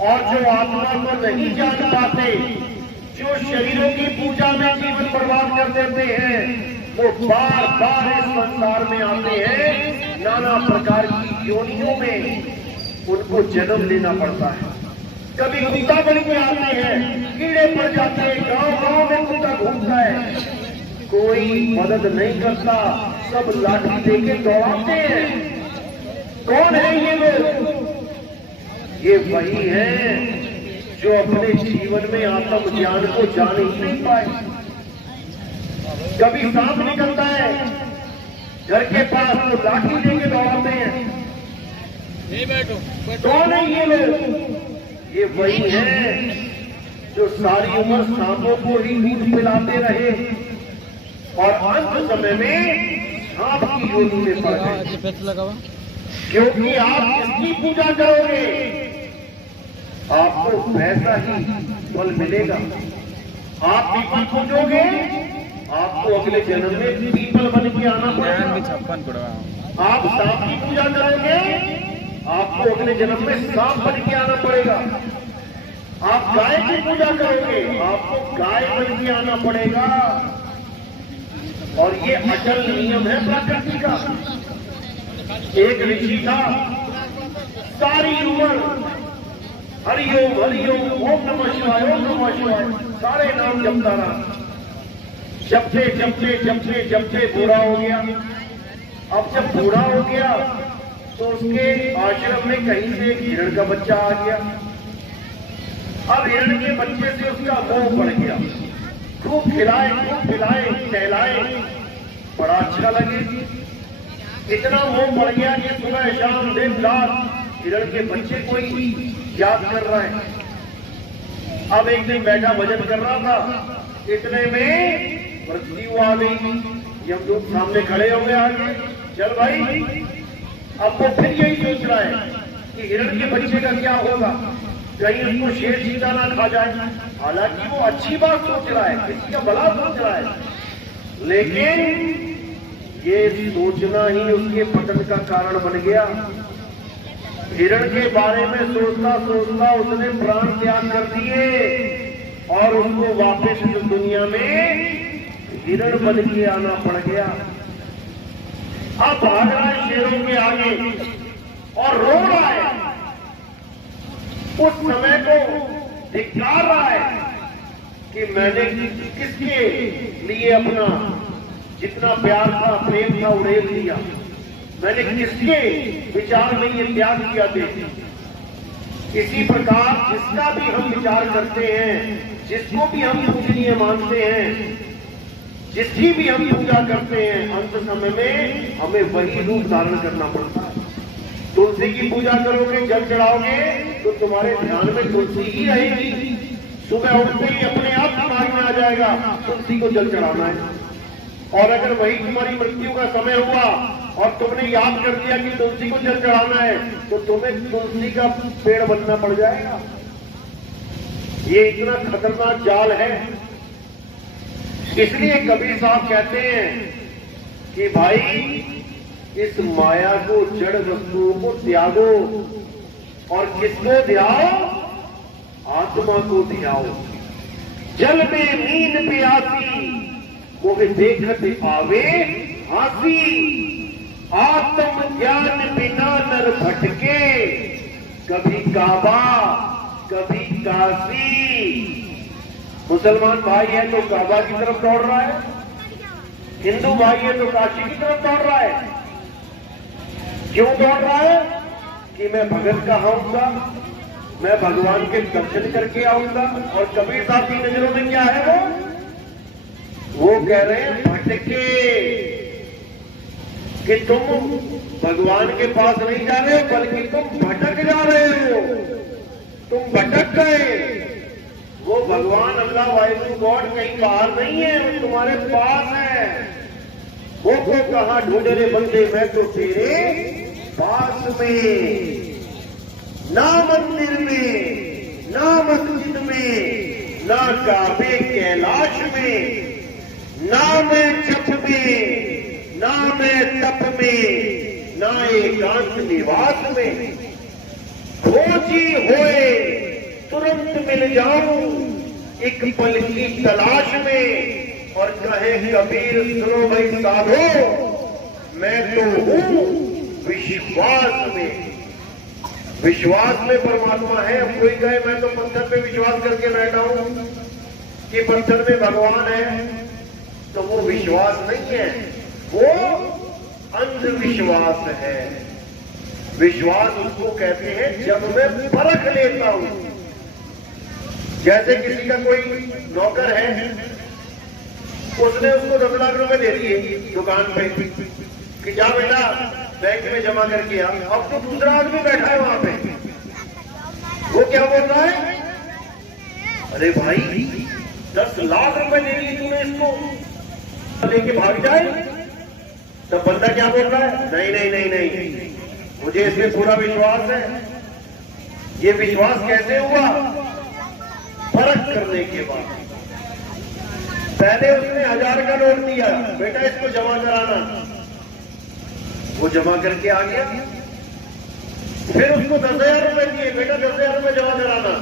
और जो आत्मा को नहीं जान पाते, जो शरीरों की पूजा में जीवन बर्बाद कर देते हैं, वो बार बार इस संसार में आते हैं। नाना प्रकार की योनियों में उनको जन्म लेना पड़ता है। कभी कुत्ता बन के आते हैं, कीड़े पड़ जाते हैं, गांव गांव में कुत्ता घूमता है, कोई मदद नहीं करता, सब लाठी देके दौड़ाते हैं। कौन है ये लोग? ये वही है जो अपने जीवन में आत्म ज्ञान को जान ही नहीं पाए। कभी सांप निकलता है घर के पास, तो लाठी लेके दौड़ाते हैं। कौन है ये लोग? ये वही है जो सारी उम्र सांपों को ही दूध पिलाते रहे और अंत समय में सांप की योनि में पड़ गए। क्योंकि आप इसकी पूजा करोगे, आपको वैसा ही फल मिलेगा। आप पीपल पूजोगे, आपको अगले जन्म में पीपल बन के आना पड़ेगा। आप सांप की पूजा करोगे, आपको अगले जन्म में सांप बन के आना पड़ेगा। आप गाय की पूजा करोगे, आपको गाय बन के आना पड़ेगा। और ये अचल नियम है प्रकृति का। एक ऋषि था, सारी उम्र हरिओम हरिओम, ओम नमः शिवाय, ओम नमः शिवाय, सारे नाम जपता रहा। जपते जपते जपते जपते बूढ़ा हो गया। अब जब बूढ़ा हो गया तो उसके आश्रम में कहीं से एक हिरण का बच्चा आ गया। अब हिरण के बच्चे से उसका मोह बढ़ गया। खूब खिलाए, खूब पिलाए, टहलाए, बड़ा अच्छा लगे। इतना मोह बढ़ गया कि सुबह शाम दिन रात हिरण के बच्चे को ही याद कर रहा है। अब एक दिन बैठा भजन कर रहा था, इतने में मृत्यु आ गई। यमदूत सामने खड़े हो गए आगे, चल भाई। अब वो फिर यही सोच रहा है कि हिरण के बच्चे का क्या होगा, कहीं उसको शेर चीता ना खा जाए। हालांकि वो अच्छी बात सोच रहा है, किसी का भला सोच रहा है, लेकिन ये सोचना ही उसके पतन का कारण बन गया। हिरण के बारे में सोचता सोचता उसने प्राण त्याग कर दिए और उसको वापस इस दुनिया में हिरण बन के आना पड़ गया। अब भाग रहा है शेरों के आगे और रो रहा है, उस समय को धिक्कार रहा है कि मैंने किसके लिए अपना जितना प्यार था, प्रेम था, उड़ेल दिया। मैंने किसके विचार में ये त्याग किया थे। इसी प्रकार जिसका भी हम विचार करते हैं, जिसको भी हम पूजनीय मानते हैं, जिसकी भी हम पूजा करते हैं, अंत समय में हमें वही रूप धारण करना पड़ता है। तुलसी की पूजा करोगे, जल चढ़ाओगे, तो तुम्हारे ध्यान में तुलसी ही रहेगी। सुबह उठते ही अपने आप दिमाग में आ जाएगा तुलसी को जल चढ़ाना है। और अगर वही तुम्हारी मृत्यु का समय हुआ और तुमने याद कर दिया कि तुलसी को जल चढ़ाना है, तो तुम्हें तुलसी का पेड़ बनना पड़ जाएगा। ये इतना खतरनाक जाल है। इसलिए कबीर साहब कहते हैं कि भाई इस माया को, जड़ वस्तुओं को त्यागो और किसको ध्याओ? आत्मा को ध्याओ। जल में मीन प्यासी, वो देखत आवे हासी। आत्म ज्ञान बिना नर भटके, कभी काबा कभी काशी। मुसलमान भाई है तो काबा की तरफ दौड़ रहा है, हिंदू भाई है तो काशी की तरफ दौड़ रहा है। क्यों दौड़ रहा है? कि मैं भगत कहाऊंगा, मैं भगवान के दर्शन करके आऊंगा। और कबीर साहब की नजरों में क्या है? वो कह रहे हैं भटके, कि तुम भगवान के पास नहीं जा रहे हो, बल्कि तुम भटक जा रहे हो। तुम भटक गए। वो भगवान अल्लाह वाहिगुरु गॉड कहीं बाहर नहीं है, वो तुम्हारे पास है। वो को कहां ढूंढे रे बंदे, मैं तो तेरे पास में। ना मंदिर में, ना मस्जिद में, ना काबे कैलाश में, ना मैं जप में, ना मैं तप में, ना एकांत निवास में। खोजी होए मिल जाऊं एक पल की तलाश में, और कहे कबीर सुनो भाई साधो, मैं तो हूं विश्वास में। विश्वास में परमात्मा है। अब कोई कहे मैं तो पत्थर पे विश्वास करके बैठा हूं कि पत्थर में भगवान है, तो वो विश्वास नहीं है, वो अंधविश्वास है। विश्वास उसको कहते हैं जब मैं परख लेता हूं। जैसे किसी का कोई नौकर है, उसने उसको 10 लाख रुपए दे दिए दुकान पे कि जा बेटा बैंक में जमा करके आ। अब तो दूसरा आदमी बैठा है वहां पे, वो क्या बोल रहा है, अरे भाई 10 लाख रुपए दे दिए तूने इसको, लेके भाग जाए। तब बंदा क्या बोल रहा है, नहीं नहीं नहीं नहीं, मुझे इसमें पूरा विश्वास है। ये विश्वास कैसे हुआ, परख करने के बाद। पहले उसने 1000 का नोट दिया, बेटा इसको जमा कराना, वो जमा करके आ गया। फिर उसको 10,000 रुपए दिए, बेटा 10,000 रुपए जमा कराना,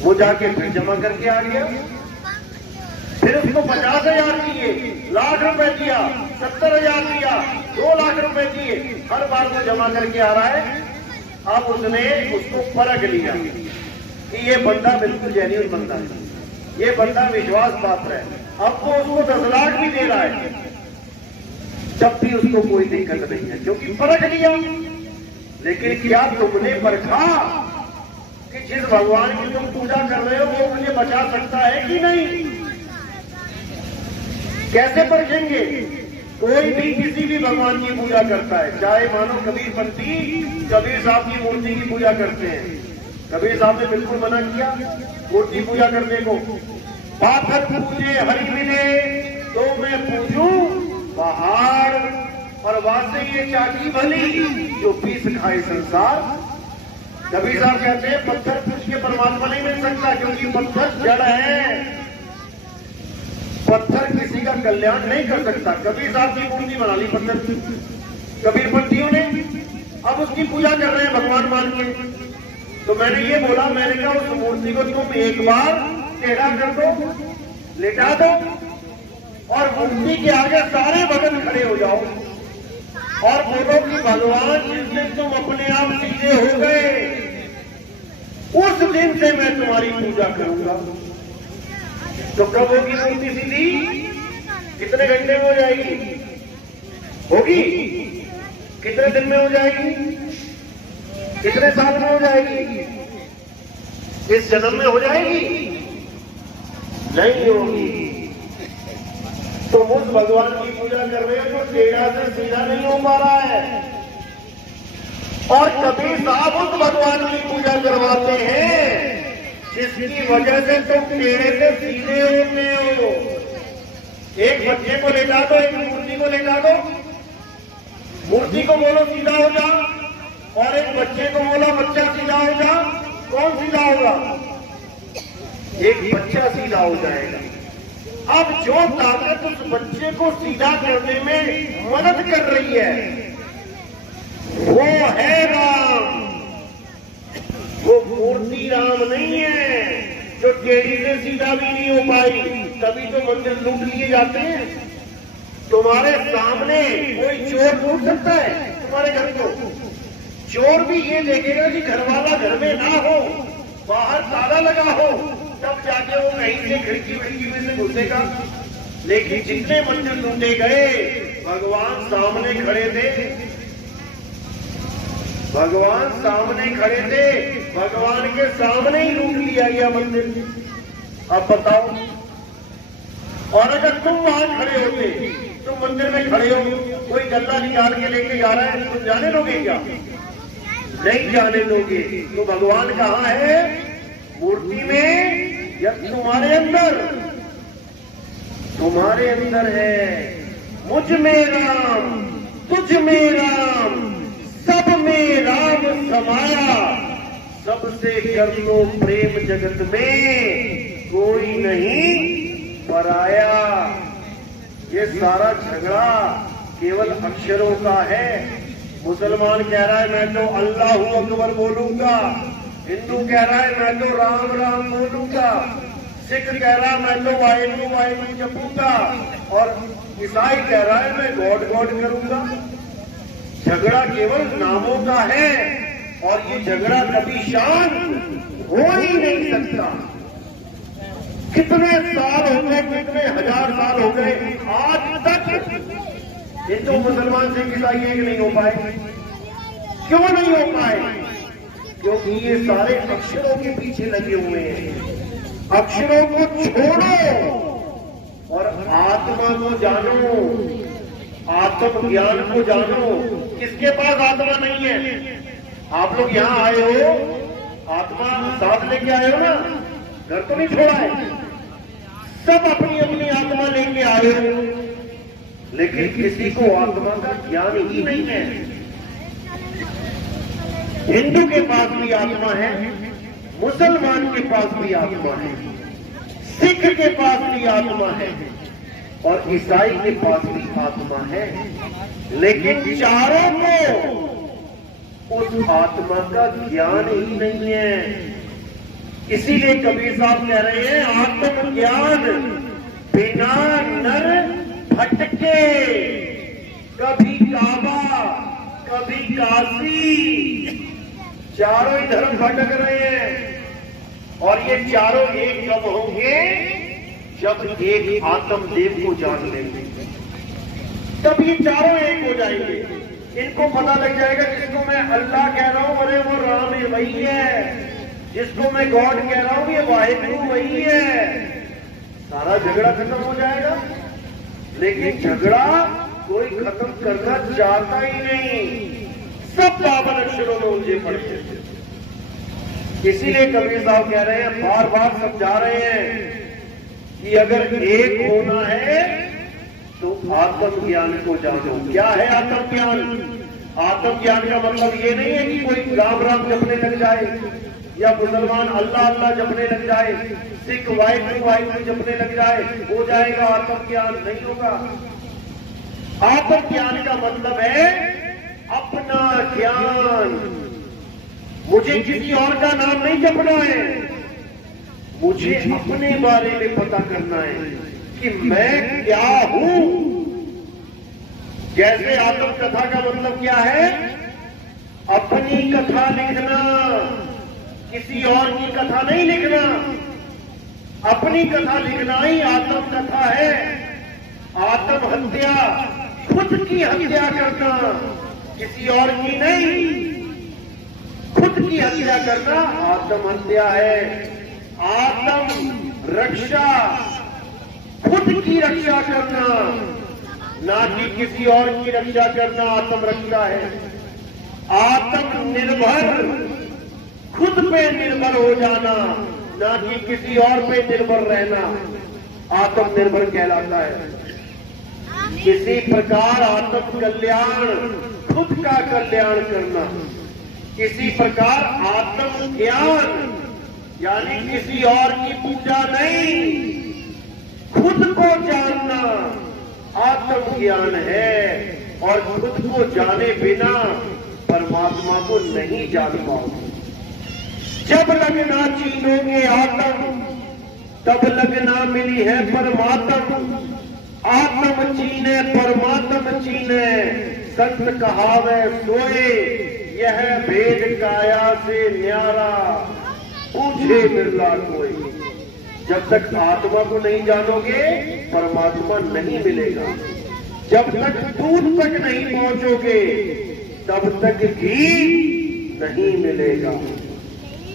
वो जाके फिर जमा करके आ गया। फिर उसको 50,000 दिए, लाख रुपए दिया, 70,000 दिया, 2 लाख रुपए दिए, हर बार वो जमा करके आ रहा है। अब उसने उसको परख लिया कि ये बंदा बिल्कुल जेन्युइन बंदा है, ये बंदा विश्वास पात्र है। अब वो उसको 10 लाख भी दे रहा है, तब भी उसको कोई दिक्कत नहीं है, क्योंकि परख लिया। लेकिन क्या तुमने परखा कि जिस भगवान की तुम पूजा कर रहे हो वो मुझे बचा सकता है कि नहीं? कैसे परखेंगे? कोई भी किसी भी भगवान की पूजा करता है, चाहे मानो कबीरपंथी कबीर साहब की मूर्ति की पूजा करते हैं। कबीर साहब ने बिल्कुल मना किया मूर्ति पूजा करने को। पाथर पूजे हरि मिले तो मैं पूजूं पहाड़, और वासे ये चाटी भली जो पीस खाए संसार। कबीर साहब कहते हैं पत्थर पूछ के परमात्मा नहीं मिल सकता, क्योंकि पत्थर जड़ है, पत्थर किसी का कल्याण नहीं कर सकता। कबीर साहब की मूर्ति बना ली पत्थर की कबीरपंथियों ने, अब उसकी पूजा कर रहे हैं भगवान मान के। तो मैंने ये बोला, मैंने कहा उस मूर्ति को तुम एक बार टेढ़ा कर दो, लेटा दो, और मूर्ति के आगे सारे भगत खड़े हो जाओ और बोलो कि भगवान जिस दिन तुम अपने आप सीधे हो गए उस दिन से मैं तुम्हारी पूजा करूंगा। तो कब होगी मूर्ति सीधी? कितने घंटे में हो जाएगी? होगी? कितने दिन में हो जाएगी? कितने साल में हो जाएगी? इस जन्म में हो जाएगी? नहीं होगी। तुम उस भगवान की पूजा कर रहे हो जो टेढ़ा से सीधा नहीं हो पा रहा है, और कबीर साहब उस भगवान की पूजा करवाते हैं जिसकी वजह से तुम टेढ़े से सीधे होते हो। एक बच्चे को लेटा दो, एक मूर्ति को लेटा दो, मूर्ति को बोलो सीधा हो जा, और एक बच्चे को बोलो बच्चा सीधा हो जा, कौन सीधा होगा? एक बच्चा सीधा हो जाएगा। अब जो ताकत उस बच्चे को सीधा करने में मदद कर रही है वो है राम। वो मूर्ति राम नहीं है जो टेढ़ी से सीधा भी नहीं हो पाई। तभी तो मंदिर लूट लिए जाते हैं। तुम्हारे सामने कोई चोर लूट सकता है तुम्हारे घर को? चोर भी ये देखेगा कि घर वाला घर में ना हो, बाहर ताला लगा हो, तब जाके वो कहीं से खिड़की में से घुसेगा। लेकिन जितने मंदिर लूटे गए भगवान सामने खड़े थे, भगवान सामने खड़े थे, भगवान के सामने ही लूट लिया गया मंदिर। अब बताओ, और अगर तुम वहां खड़े होते, तुम मंदिर में खड़े हो, कोई गल्ला निकाल के लेके जा रहा है, तुम जाने दोगे क्या? नहीं जाने दोगे। तो भगवान कहाँ है? मूर्ति में या तुम्हारे अंदर? तुम्हारे अंदर है। मुझ में राम, तुझ में राम, सब में राम समाया, सबसे कर लो प्रेम जगत में, कोई नहीं पराया। ये सारा झगड़ा केवल अक्षरों का है। मुसलमान कह रहा है मैं तो अल्लाहू अकबर बोलूंगा, हिंदू कह रहा है मैं तो राम राम बोलूंगा, सिख कह रहा है मैं तो वाहिगुरु वाहिगुरु जपूंगा, और ईसाई कह रहा है मैं गॉड गॉड करूंगा। झगड़ा केवल नामों का है और ये झगड़ा कभी शांत हो ही नहीं सकता। कितने साल हो गए, कितने हजार साल हो गए, आज तक हिंदू मुसलमान सिख ईसाई एक नहीं हो पाए। क्यों नहीं हो पाए? क्योंकि ये सारे अक्षरों के पीछे लगे हुए हैं। अक्षरों को छोड़ो और आत्मा को जानो, आत्म ज्ञान को जानो। किसके पास आत्मा नहीं है? आप लोग यहां आए हो, आत्मा साथ लेके आए हो ना, घर तो नहीं छोड़ा है। सब अपनी अपनी आत्मा लेके आए हो, लेकिन किसी को आत्मा का ज्ञान ही नहीं है। हिंदू के पास भी आत्मा है, मुसलमान के पास भी आत्मा है, सिख के पास भी आत्मा है और ईसाई के पास भी आत्मा है, लेकिन चारों को उस आत्मा का ज्ञान ही नहीं है। इसीलिए कबीर साहब कह रहे हैं आत्म ज्ञान बिना नर भटके, कभी काबा कभी काशी, चारों ही धर्म भटक रहे हैं। और ये चारों एक कब होंगे? जब एक आत्मदेव को जान लेंगे, तब ये चारों एक हो जाएंगे। इनको पता लग जाएगा जिसको मैं अल्लाह कह रहा हूं अरे वो राम है वही है, जिसको मैं गॉड कह रहा हूं ये वाहिगुरु वही है। सारा झगड़ा खत्म हो जाएगा। लेकिन झगड़ा कोई खत्म करना चाहता ही नहीं, सब पावन अक्षरों में उलझे पड़े हैं। इसीलिए कबीर साहब कह रहे हैं, बार बार समझा रहे हैं कि अगर एक होना है तो आत्म ज्ञान को जानो। क्या है आत्म ज्ञान? आत्म ज्ञान का मतलब ये नहीं है कि कोई राम राम जपने लग जाए, या मुसलमान अल्लाह अल्लाह जपने लग जाए, सिख वाहिगुरु वाहिगुरु जपने लग जाए, हो जाएगा आत्म ज्ञान। नहीं होगा। आत्म ज्ञान का मतलब है अपना ज्ञान। मुझे किसी और का नाम नहीं जपना है, मुझे अपने बारे में पता करना है कि मैं क्या हूं। जैसे आत्म कथा का मतलब क्या है? अपनी कथा लिखना, किसी और की कथा नहीं लिखना। अपनी कथा लिखना ही आत्म कथा है। आत्म हत्या, खुद की हत्या करना, किसी और की नहीं। खुद की हत्या करना आत्म हत्या है। आत्म रक्षा, खुद की रक्षा करना, ना कि किसी और की रक्षा करना आत्म रक्षा है। आत्म निर्भर, खुद पे निर्भर हो जाना, ना कि किसी और पे निर्भर रहना आत्मनिर्भर कहलाता है। किसी प्रकार आत्म कल्याण, खुद का कल्याण करना। किसी प्रकार आत्म ज्ञान, यानी किसी और की पूजा नहीं, खुद को जानना आत्म ज्ञान है। और खुद को जाने बिना परमात्मा को नहीं जान पाओगे। जब लगना चीनोगे आत्म, तब लगना मिली है परमात्म। आत्म चीने परमात्म चीने, संत कहावे सोए, यह भेद काया से न्यारा, पूछे बिरला कोई। जब तक आत्मा को नहीं जानोगे परमात्मा नहीं मिलेगा। जब तक दूध तक नहीं पहुंचोगे तब तक घी नहीं मिलेगा।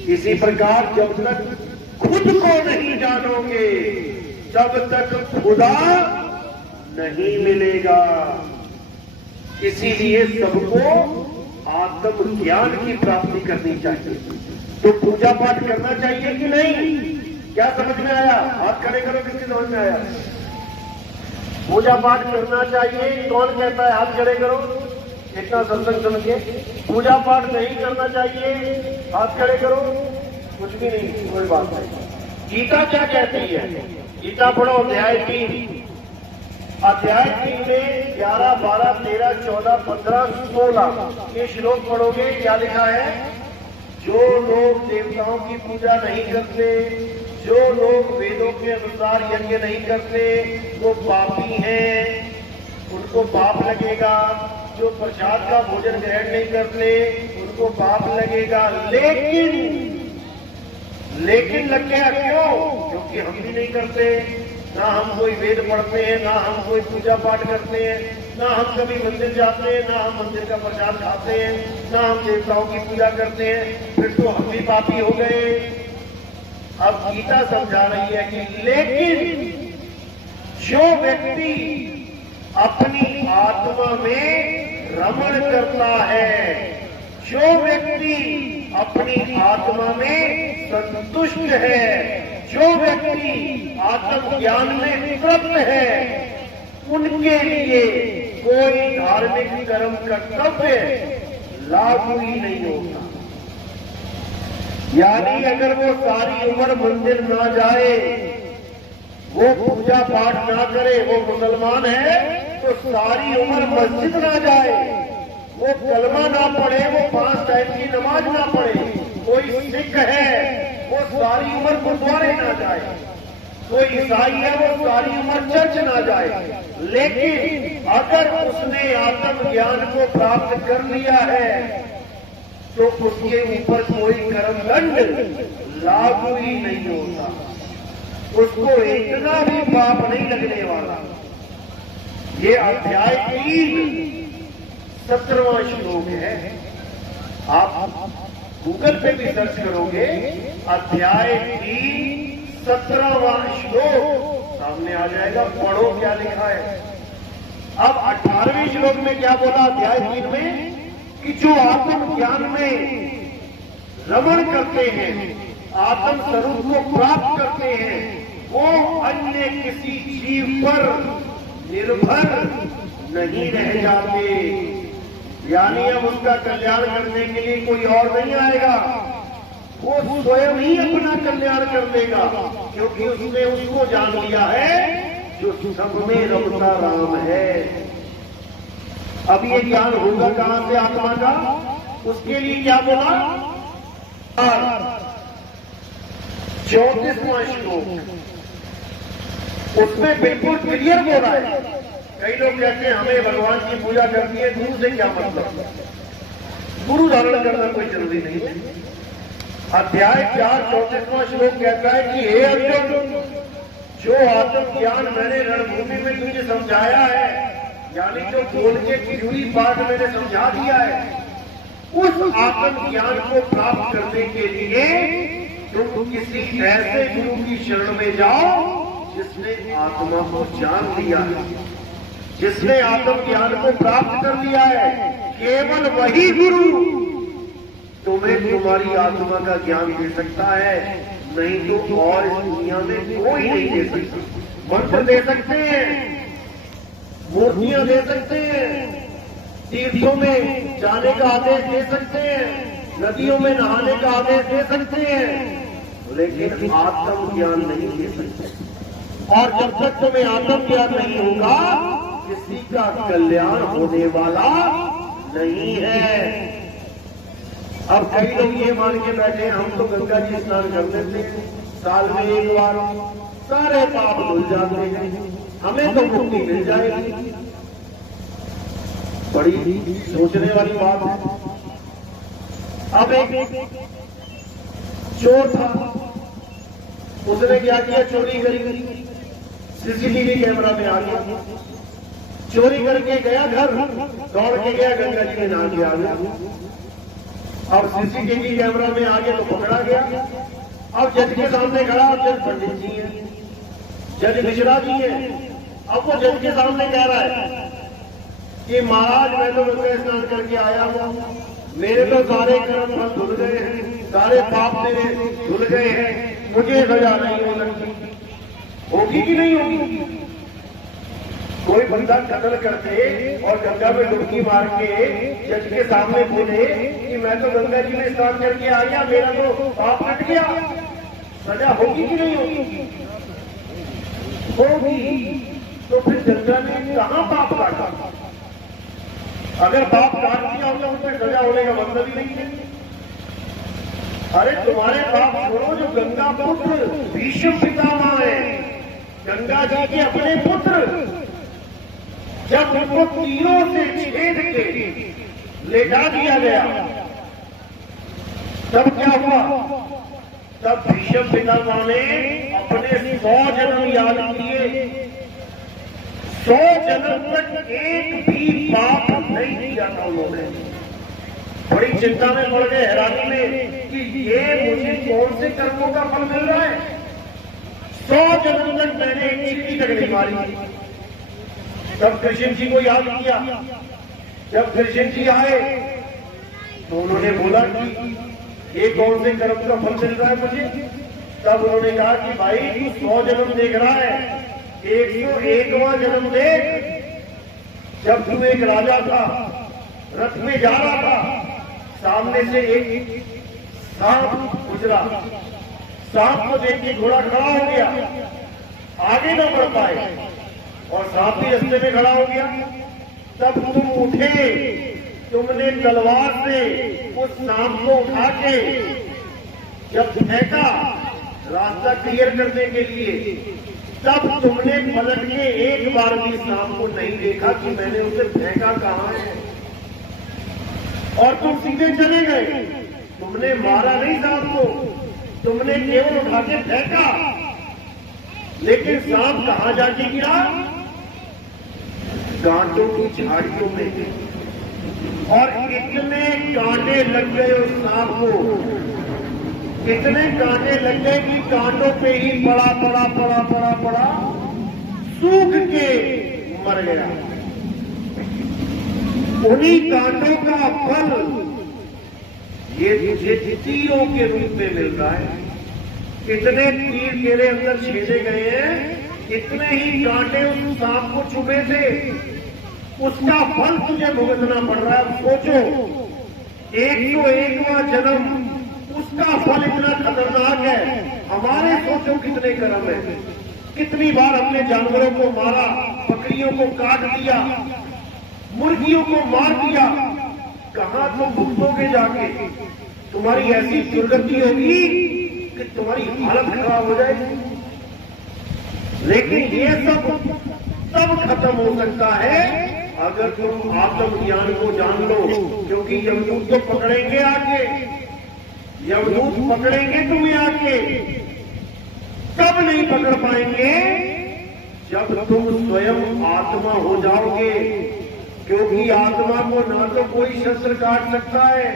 इसी प्रकार जब तक खुद को नहीं जानोगे तब तक खुदा नहीं मिलेगा। इसीलिए सबको आत्म ज्ञान की प्राप्ति करनी चाहिए। तो पूजा पाठ करना चाहिए कि नहीं? क्या समझ में आया? हाथ खड़े करो किसकी समझ में आया। पूजा पाठ करना चाहिए, कौन कहता है? हाथ खड़े करो। इतना सत्संग सुन के पूजा पाठ नहीं करना चाहिए, हाथ खड़े करो। कुछ भी नहीं, कोई बात नहीं। गीता क्या कहती है? गीता पढ़ो, अध्याय 3। अध्याय 3 में 11, 12, 13, 14, 15, 16 ये श्लोक पढ़ोगे। क्या लिखा है? जो लोग देवताओं की पूजा नहीं करते, जो लोग वेदों के अनुसार यज्ञ नहीं करते, वो पापी हैं, उनको पाप लगेगा। जो प्रसाद का भोजन ग्रहण नहीं करते, उनको पाप लगेगा। लेकिन लग गया क्यों? क्योंकि हम भी नहीं करते, ना हम कोई वेद पढ़ते हैं, ना हम कोई पूजा पाठ करते हैं, ना हम कभी मंदिर जाते हैं, ना हम मंदिर का प्रसाद खाते हैं, ना हम देवताओं की पूजा करते हैं, फिर तो हम भी पापी हो गए। अब गीता समझा रही है कि लेकिन जो व्यक्ति अपनी आत्मा में रमण करता है, जो व्यक्ति अपनी आत्मा में संतुष्ट है, जो व्यक्ति आत्म ज्ञान में तृप्त है, उनके लिए कोई धार्मिक कर्म कर्तव्य लागू ही नहीं होता। यानी अगर वो सारी उम्र मंदिर ना जाए, वो पूजा पाठ ना करे, वो मुसलमान है तो सारी उम्र मस्जिद ना जाए, वो कलमा ना पढ़े, वो 5 टाइम की नमाज ना पढ़े, कोई सिख है वो सारी उम्र गुरुद्वारे ना जाए, कोई ईसाई है वो सारी उम्र चर्च ना जाए, लेकिन अगर उसने आत्म ज्ञान को प्राप्त कर लिया है तो उसके ऊपर कोई कर्मदंड लागू ही नहीं होता, उसको इतना भी पाप नहीं लगने वाला। ये अध्याय 3 17वां श्लोक है। आप गूगल पे भी सर्च करोगे, अध्याय 3 17वां श्लोक सामने आ जाएगा, पढ़ो क्या लिखा है। अब 18वें श्लोक में क्या बोला अध्याय 3 में कि जो आत्म ज्ञान में रमण करते हैं, आत्म स्वरूप को प्राप्त करते हैं, वो अन्य किसी जीव पर निर्भर नहीं रह जाते। यानी अब उसका कल्याण करने के लिए कोई और नहीं आएगा, वो स्वयं ही अपना कल्याण कर देगा, क्योंकि उसने उसको जान लिया है जो सब में रमता राम है। अब ये ज्ञान होगा कहां से आत्मा का? उसके लिए क्या बोला? 34वां श्लोक, उसमें बिल्कुल क्लियर बोला है। कई लोग कहते हैं हमें भगवान की पूजा करनी है, गुरु से क्या मतलब? गुरु धारण करना कोई जरूरी नहीं है। अध्याय 4 34वां श्लोक कहता है कि हे अर्जुन, जो आत्म ज्ञान मैंने रणभूमि में तुझे समझाया है, यानी जो बोल के थ्योरी पार्ट मैंने समझा दिया है, उस आत्म ज्ञान को प्राप्त करने के लिए तुम किसी ऐसे गुरु की शरण में जाओ जिसने आत्मा को जान लिया है, जिसने आत्म ज्ञान को प्राप्त कर लिया है। केवल वही गुरु तुम्हें तुम्हारी आत्मा का ज्ञान दे सकता है, नहीं तो और इस दुनिया में कोई नहीं दे सकता। मंत्र दे सकते हैं, मूर्तियां दे सकते हैं, तीर्थों में जाने का आदेश दे सकते हैं, नदियों में नहाने का आदेश दे सकते हैं, लेकिन आत्म ज्ञान नहीं दे सकते। और जब तक तुम्हें आत्म ज्ञान नहीं होगा, किसी का कल्याण होने वाला नहीं है। अब कई लोग ये मान के बैठे हैं हम तो गंगा जी स्नान कर लेते हैं, साल में एक बार सारे पाप धुल जाते हैं, हमें तो मुक्ति मिल जाएगी। बड़ी सोचने वाली बात है। अब एक चोर था, उसने क्या किया? चोरी करी, सीसीटीवी कैमरा में आ गया, चोरी करके गया घर, दौड़ के गया गंगा जी में नहा के आ गया। अब सीसीटीवी कैमरा में आ गया तो पकड़ा गया। अब जज के सामने खड़ा, जज पंडित जी है, जज मिश्रा जी है। अब वो जज के सामने कह रहा है कि महाराज मैं तो गंगा स्नान करके आया हूं, मेरे तो सारे कर्म फल धुल गए हैं, सारे पाप मेरे धुल गए हैं, मुझे सजा नहीं हो सकती। होगी कि नहीं होगी? कोई बंदा कत्ल करके और गंगा में डुबकी मार के जज के सामने बोले कि मैं तो गंगा जी में स्नान करके आ गया, मेरा तो पाप कट गया, सजा होगी कि नहीं होगी? होगी। तो फिर गंगा ने कहां पाप काटा? अगर पाप काट दिया होगा उसमें सजा होने का मतलब ही नहीं है। अरे तुम्हारे बाप छोड़ो, जो गंगा पुत्र भीष्म पितामह है, गंगा जी के अपने पुत्र, जब उनको तीरों से छेद के लेटा दिया गया, तब क्या हुआ? तब भीष्म पितामह ने अपने 100 जन्म याद किए। 100 जन्म तक एक भी पाप नहीं किया था उन्होंने। बड़ी चिंता में पड़ गए, हैरानी में कि ये मुझे कौन से कर्मों का फल मिल रहा है। 100 जन्म तक मैंने एक चीटी तक नहीं मारी। तब कृष्ण जी को याद किया। जब कृष्ण जी आए तो उन्होंने बोला कि ये कौन से कर्म का फल मिल रहा है मुझे। तब उन्होंने कहा कि भाई तू 100 जन्म देख रहा है, 101वां जन्म देख। जब तू एक राजा था, रथ में जा रहा था, सामने से एक सांप गुजरा। सांप को देख के घोड़ा खड़ा हो गया, आगे न बढ़ पाए, और सांप भी रास्ते में खड़ा हो गया। तब तुम उठे, तुमने तलवार से उस सांप को उठा के जब फेंका रास्ता क्लियर करने के लिए, तब तुमने पलट के एक बार भी सांप को नहीं देखा कि मैंने उसे फेंका कहां है, और तुम सीधे चले गए। तुमने मारा नहीं सांप को, तुमने केवल उठा के फेंका। लेकिन सांप कहां जाके गिरा? कांटों की झाड़ियों में। और इतने कांटे लग गए उस सांप को, इतने कांटे लग गए कि कांटों पे ही पड़ा सूख के मर गया। उन्हीं कांटों का फल ये तुझे तीरों के रूप में मिल रहा है। इतने तीर तेरे अंदर छेदे गए हैं, इतने ही कांटे उस सांप को चुभे थे, उसका फल तुझे भुगतना पड़ रहा है। सोचो, 101वां जन्म, उसका फल इतना खतरनाक है। हमारे सोचो कितने कर्म है। कितनी बार हमने जानवरों को मारा, बकरियों को काट दिया, मुर्गियों को मार दिया। कहां तुम भुगतोगे जाके? तुम्हारी ऐसी दुर्गति होगी कि तुम्हारी हालत खराब हो जाएगी। लेकिन ये सब खत्म हो सकता है अगर तुम आत्मज्ञान को जान लो। क्योंकि यमदूत तो पकड़ेंगे आके, यमदूत पकड़ेंगे तुम्हें आके। तब नहीं पकड़ पाएंगे जब तुम स्वयं आत्मा हो जाओगे। क्योंकि आत्मा को ना तो कोई शस्त्र काट सकता है,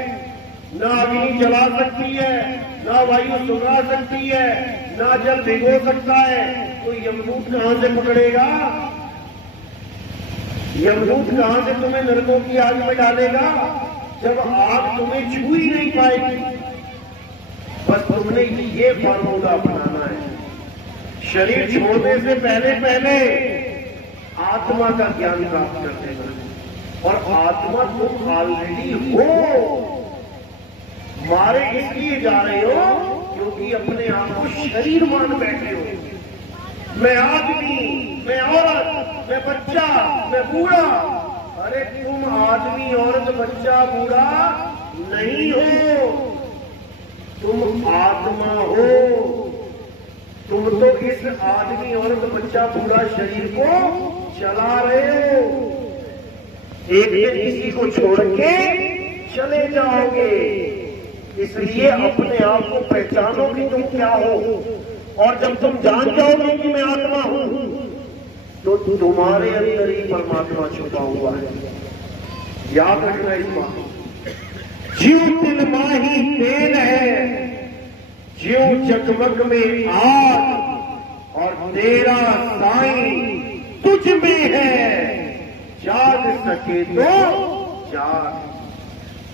ना अग्नि जला सकती है, ना वायु सुखा सकती है, ना जल भिगो सकता है। तो यमदूत कहां से पकड़ेगा? यमदूत कहां से तुम्हें नरकों की आग में डालेगा जब आग तुम्हें छू ही नहीं पाएगी। बस तुमने ये फार्मूला अपनाना है। शरीर छोड़ने से पहले आत्मा का ज्ञान प्राप्त कर देना है। और आत्मा तुम ऑलरेडी हो। मारे इसलिए जा रहे हो क्योंकि अपने आप को शरीर मान बैठे हो। मैं आदमी, मैं औरत, मैं बच्चा, मैं बूढ़ा। अरे तुम आदमी, औरत, बच्चा, बूढ़ा नहीं हो, तुम आत्मा हो। तुम तो इस आदमी, औरत, बच्चा, बूढ़ा शरीर को चला रहे हो। एक दिन इसी को छोड़ के चले जाओगे। इसलिए अपने आप को पहचानो कि तुम क्या हो। और जब तुम जान जाओगे कि मैं आत्मा हूं, तो तुम्हारे अंदर ही परमात्मा छुपा हुआ है। याद रखना इस बात। जीव तिल माही तेल है, जीव जगमग में आग, और तेरा साईं तुझ में है। जाग सके तो जाग,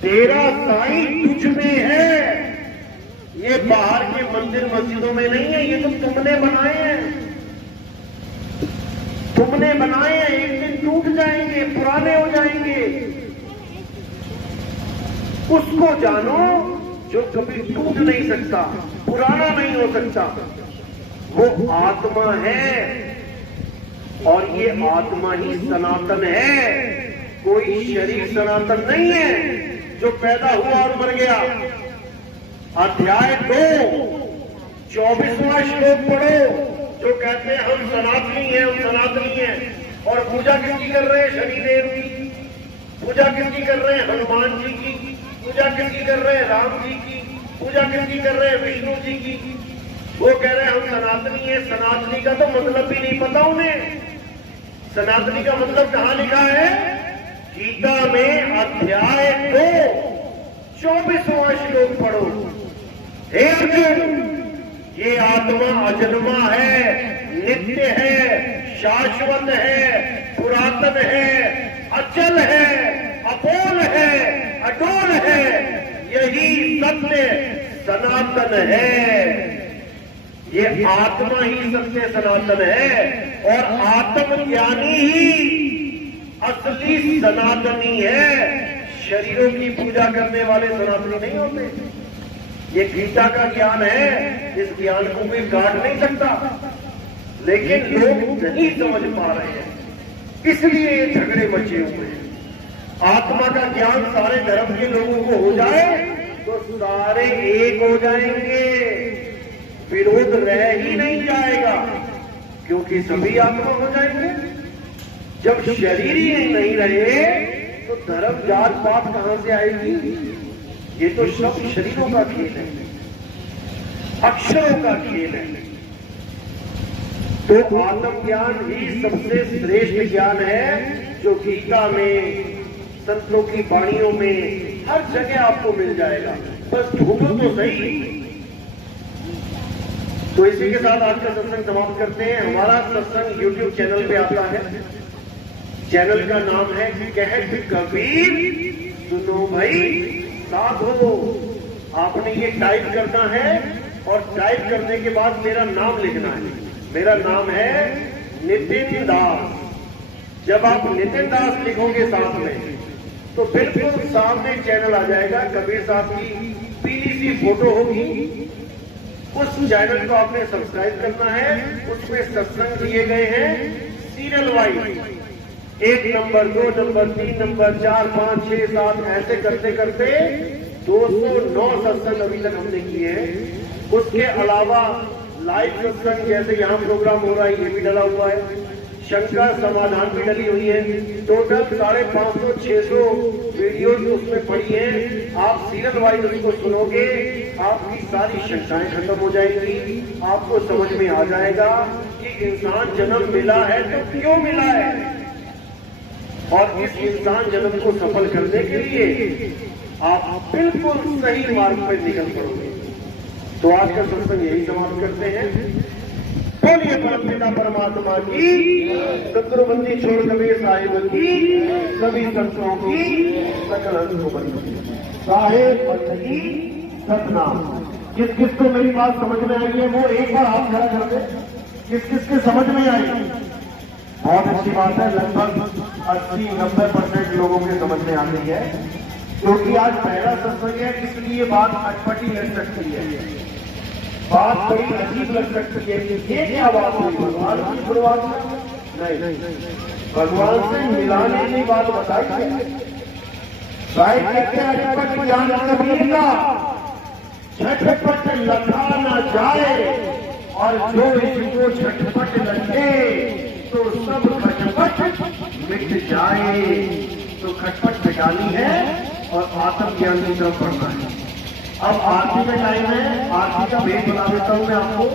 तेरा साईं तुझ में है। ये बाहर के मंदिर मस्जिदों में नहीं है, ये तो तुमने बनाए हैं। तुमने बनाए हैं, एक दिन टूट जाएंगे, पुराने हो जाएंगे। उसको जानो जो कभी टूट नहीं सकता, पुराना नहीं हो सकता। वो आत्मा है, और ये आत्मा ही सनातन है। कोई शरीर सनातन नहीं है जो पैदा हुआ और मर गया। अध्याय 2 24वां श्लोक पढ़ो, जो कहते हैं हम सनातनी हैं, हम सनातनी हैं। और पूजा किसकी कर रहे हैं? शनिदेव की। पूजा किसकी कर रहे हैं? हनुमान जी की। पूजा किसकी कर रहे हैं? राम जी की। पूजा किसकी कर रहे हैं? विष्णु जी की। वो कह रहे हैं हम सनातनी हैं। सनातनी का तो मतलब भी नहीं पता उन्हें। सनातनी का मतलब कहां लिखा है? गीता में अध्याय 2 24वां श्लोक पढ़ो। हे अर्जुन, ये आत्मा अजन्मा है, नित्य है, शाश्वत है, पुरातन है, अचल है, अपोल है, अडोल है। यही सत्य सनातन है। ये आत्मा ही सत्य सनातन है और आत्मज्ञानी ही असली सनातनी है। शरीरों की पूजा करने वाले सनातनी नहीं होते। ये गीता का ज्ञान है, इस ज्ञान को कोई काट नहीं सकता, लेकिन लोग नहीं समझ पा रहे हैं, इसलिए ये झगड़े मचे हुए हैं। आत्मा का ज्ञान सारे धर्म के लोगों को हो जाए तो सारे एक हो जाएंगे, विरोध रह ही नहीं जाएगा, क्योंकि सभी आत्मा हो जाएंगे। जब शरीर ही नहीं रहे तो धर्म जात पात कहां से आएगी? ये तो सब शरीरों का खेल है, अक्षरों का खेल है। तो आत्मज्ञान ही सबसे श्रेष्ठ ज्ञान है, जो गीता में, संतों की वाणियों में हर जगह आपको मिल जाएगा। बस ढूंढो तो सही। तो इसी के साथ आज का सत्संग समाप्त करते हैं। हमारा सत्संग YouTube चैनल पे आता है। चैनल का नाम है कहत कबीर सुनो भाई साधो। आपने ये टाइप करना है और टाइप करने के बाद मेरा नाम लिखना है। मेरा नाम है नितिन दास। जब आप नितिन दास लिखोगे साथ में, तो बिल्कुल सामने चैनल आ जाएगा। कबीर साहब की पीली सी फोटो होगी। उस चैनल को आपने सब्सक्राइब करना है। उसमें सत्संग दिए गए हैं serial wise, 1 number, 2 number, 3 number, 4, 5, 6, 7 ऐसे करते करते 209 सत्संग अभी तक हमने किए हैं। उसके अलावा लाइव सत्संग, जैसे यहाँ प्रोग्राम हो रहा है, ये भी डला हुआ है। शंकर समाधान भी डली हुई है। टोटल 550-600 वीडियो उसमें पड़ी है। आप सीरियल वाइज उसको सुनोगे, आपकी सारी शंकाएं खत्म हो जाएंगी। आपको समझ में आ जाएगा कि इंसान जन्म मिला है तो क्यों मिला है, और इस इंसान जन्म को सफल करने के लिए आप बिल्कुल सही मार्ग पर निकल पड़ोगे। तो आज का सत्संग यही समाप्त करते हैं। बोलिए परमपिता परमात्मा की, सतगुरुबंदी छोड़ कबीर साहिब की, सभी संतों की, सकल अंशों साहेब बंदगी सतनाम। किस किस को मेरी बात समझ में आई है वो एक बार हाथ खड़ा कर दे। किस किस के समझ में आई? बहुत अच्छी बात है। लगभग 80-90% लोगों के समझ में आती है, क्योंकि आज पहला सत्संग है, इसलिए बात अटपटी लग सकती है, बात बड़ी अजीब लग सकती है। ये क्या बात हुई? भगवान की शुरुआत नहीं, भगवान से मिलाने की बात बताई है। शायद कहते हैं अटपट ज्ञान कबीर का झटपट लखा न जाए, और जो इसको झटपट लगे तो सब खटपट मिट जाए। तो खटपट मिटानी है और आत्मज्ञान की तरफ बढ़ना है। अब आरती में टाइम है, आरती का भेद बता देता हूं मैं आपको।